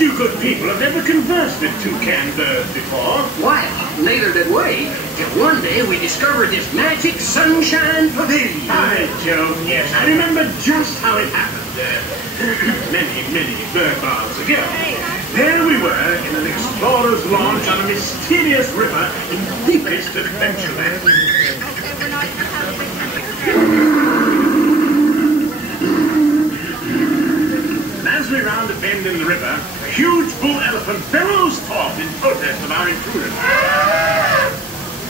You good people have never conversed with toucan birds before. Why, neither did we. Till one day we discovered this magic sunshine pavilion. By Jove, yes. I remember just how it happened. Many bird baths ago. There we were in an explorer's launch on a mysterious river in deepest adventureland. As we round a bend in the river, a huge bull elephant bellows forth in protest of our intrusion.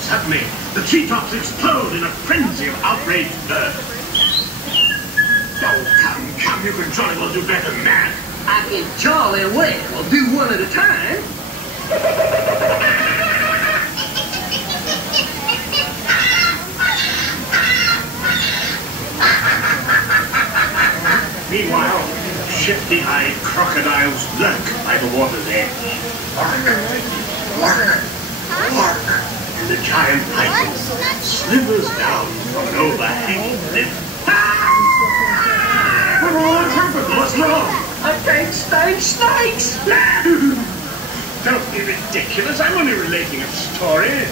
Suddenly, the treetops explode in a frenzy of outraged birds. Oh, come, you can jolly well do better than that. I can jolly well do one at a time. Meanwhile, shifty-eyed crocodiles lurk by the water's edge. And the giant python slithers down from an overhanging cliff. What's wrong? I think snakes! Don't be ridiculous. I'm only relating a story.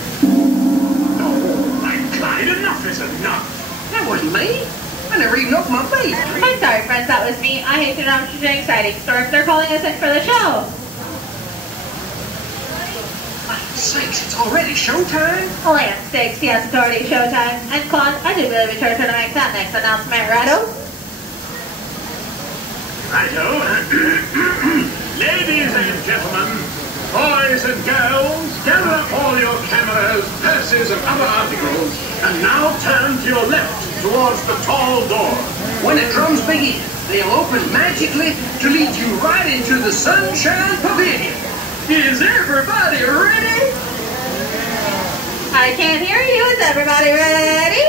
Oh, my Clyde, enough is enough. That wasn't me. I never even opened my face. I'm sorry, friends, that was me. I hate to interrupt such an exciting story, but they're calling us in for the show. My sakes, it's already showtime. Land stakes, yes, it's already showtime. And Claude, I do believe it's your turn to make that next announcement, righto? Righto. Ladies and gentlemen, boys and girls, gather up all your cameras, purses, and other articles, and now turn to your left towards the tall door. When the drums begin, they'll open magically to lead you right into the Sunshine Pavilion. Is everybody ready? I can't hear you. Is everybody ready?